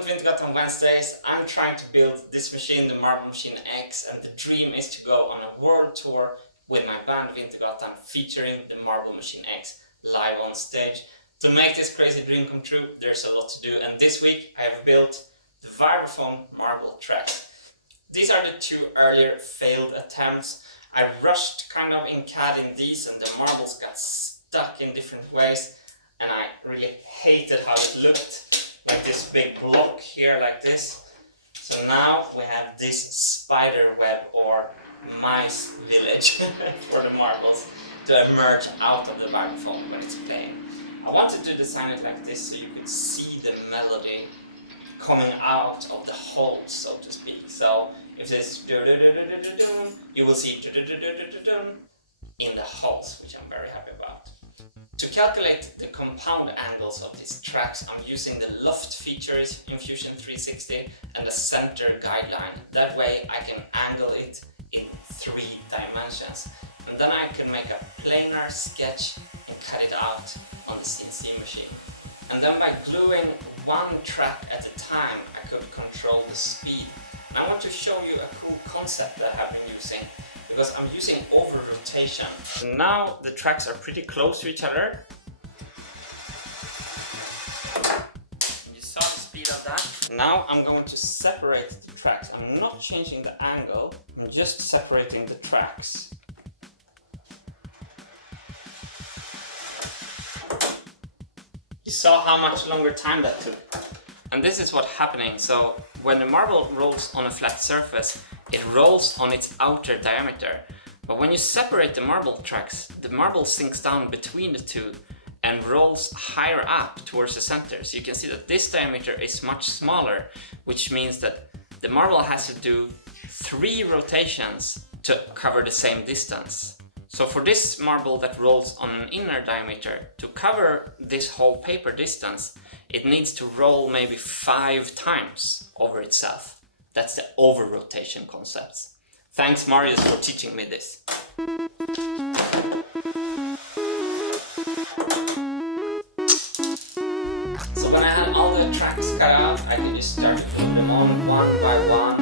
welcome to Wintergatan Wednesdays. I'm trying to build this machine, the marble machine X, and the dream is to go on a world tour with my band Wintergatan featuring the marble machine X live on stage. To make this crazy dream come true, there's a lot to do, and this week I have built the vibraphone marble tracks. These are the two earlier failed attempts. I rushed kind of in CADing these and the marbles got stuck in different ways, and I really hated how it looked. Like this big block here like this. So now we have this spider web or mice village for the marbles to emerge out of the vibraphone when it's playing. I wanted to design it like this so you could see the melody coming out of the hole, so to speak. So if this you will see in the holes, which I'm very happy about. To calculate the compound angles of these tracks, I'm using the loft features in Fusion 360 and the center guideline. That way I can angle it in 3 dimensions. And then I can make a planar sketch and cut it out on the CNC machine. And then by gluing one track at a time, I could control the speed. And I want to show you a cool concept that I have been using, because I'm using over rotation. So now the tracks are pretty close to each other. You saw the speed of that. Now I'm going to separate the tracks. I'm not changing the angle, I'm just separating the tracks. You saw how much longer time that took. And this is what's happening. So when the marble rolls on a flat surface, it rolls on its outer diameter. But when you separate the marble tracks, the marble sinks down between the two and rolls higher up towards the center. So you can see that this diameter is much smaller, which means that the marble has to do 3 rotations to cover the same distance. So for this marble that rolls on an inner diameter, to cover this whole paper distance, it needs to roll maybe 5 times over itself. That's the over rotation concepts. Thanks Marius for teaching me this. So when I had all the tracks cut out, I could just start to put them on one by one.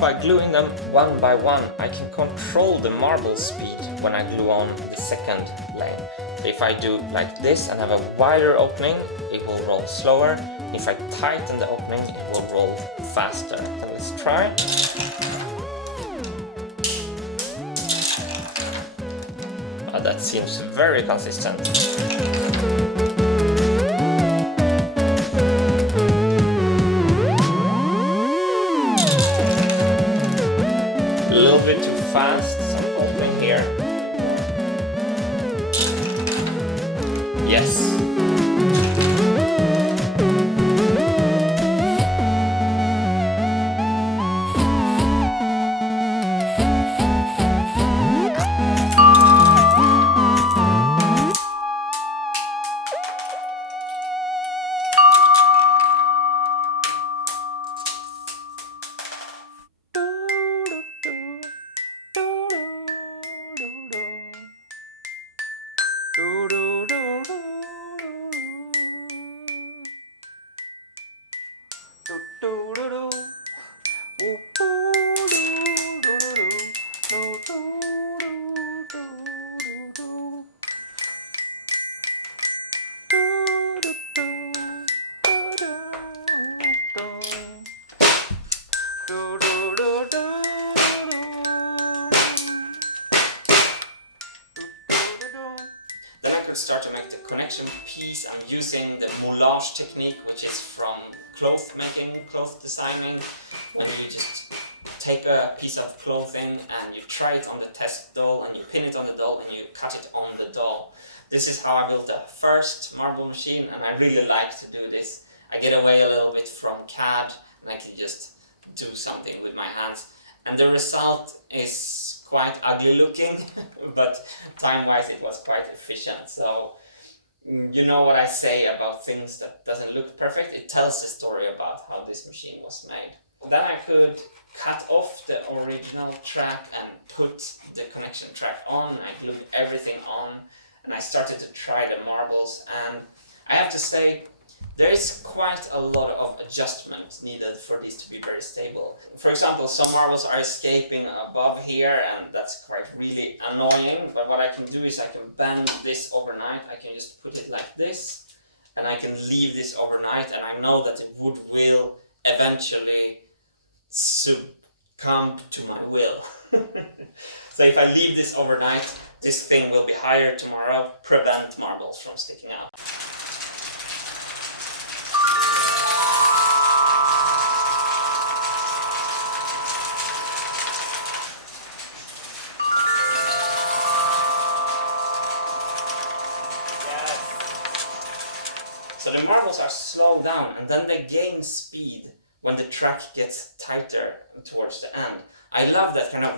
By gluing them one by one, I can control the marble speed when I glue on the second lane. If I do like this and have a wider opening, it will roll slower. If I tighten the opening, it will roll faster. And let's try. That seems very consistent. A little bit too fast, some opening here. Yes. start to make the connection piece, I'm using the moulage technique, which is from cloth making, cloth designing, when you just take a piece of clothing and you try it on the test doll and you pin it on the doll and you cut it on the doll. This is how I built the first marble machine, and I really like to do this. I get away a little bit from CAD and I can just do something with my hands. And the result is quite ugly looking, but time-wise it was quite efficient. So you know what I say about things that doesn't look perfect, it tells the story about how this machine was made. Then I could cut off the original track and put the connection track on. I glued everything on and I started to try the marbles, and I have to say there is quite a lot of adjustment needed for these to be very stable. For example, some marbles are escaping above here and that's quite really annoying, but what I can do is I can bend this overnight. I can just put it like this and I can leave this overnight, and I know that the wood will eventually succumb to my will. So if I leave this overnight, this thing will be higher tomorrow, prevent marbles from sticking out. So the marbles are slowed down and then they gain speed when the track gets tighter towards the end. I love that kind of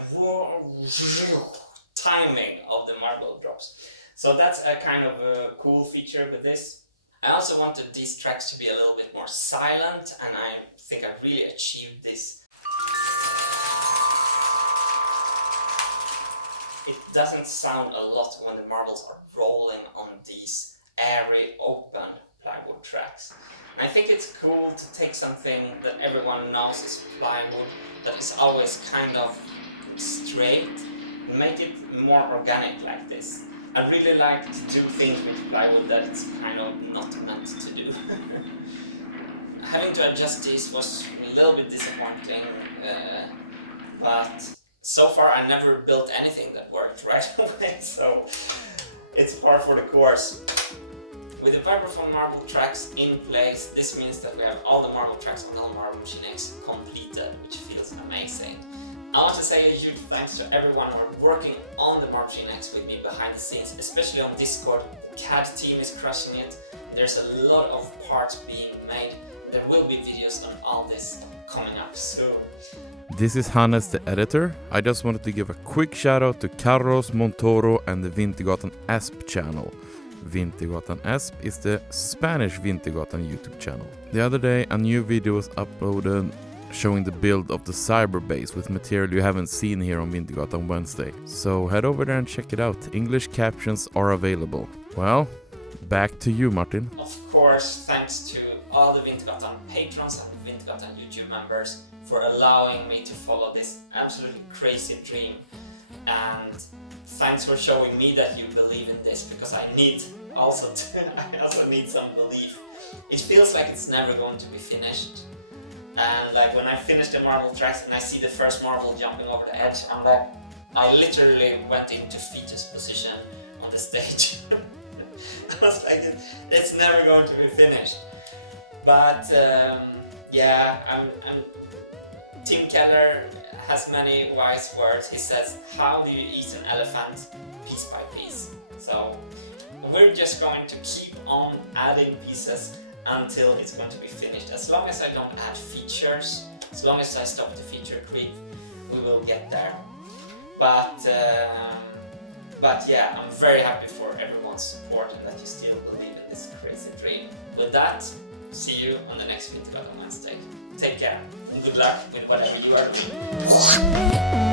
timing of the marble drops. So that's a kind of a cool feature with this. I also wanted these tracks to be a little bit more silent, and I think I really achieved this. It doesn't sound a lot when the marbles are rolling on these airy, open plywood tracks. And I think it's cool to take something that everyone knows is plywood, that is always kind of straight, and make it more organic like this. I really like to do things with plywood that it's kind of not meant to do. Having to adjust this was a little bit disappointing, but so far I never built anything that worked right away, so it's par for the course. With the vibraphone marble tracks in place, this means that we have all the marble tracks on our Marble Machine X completed, which feels amazing. I want to say a huge thanks to everyone who are working on the Marble Machine X with me behind the scenes, especially on Discord. The CAD team is crushing it. There's a lot of parts being made. There will be videos on all this coming up soon. This is Hannes, the editor. I just wanted to give a quick shout out to Carlos, Montoro and the Wintergatan Asp channel. Wintergatan Asp is the Spanish Wintergatan YouTube channel. The other day a new video was uploaded showing the build of the cyber base with material you haven't seen here on Wintergatan Wednesday. So head over there and check it out. English captions are available. Well, back to you, Martin. Of course, thanks to all the Wintergatan patrons and Wintergatan YouTube members for allowing me to follow this absolutely crazy dream. And thanks for showing me that you believe in this, because I also need some belief. It feels like it's never going to be finished. And like when I finish the marble tracks and I see the first marble jumping over the edge, I'm like, I literally went into fetus position on the stage. I was like, it's never going to be finished. But yeah, Tim Keller has many wise words. He says, how do you eat an elephant? Piece by piece. So we're just going to keep on adding pieces until it's going to be finished. As long as I don't add features, as long as I stop the feature creep, we will get there. But yeah, I'm very happy for everyone's support and that you still believe in this crazy dream. With that, see you on the next Wintergatan Wednesday. Take care and good luck with whatever you are doing.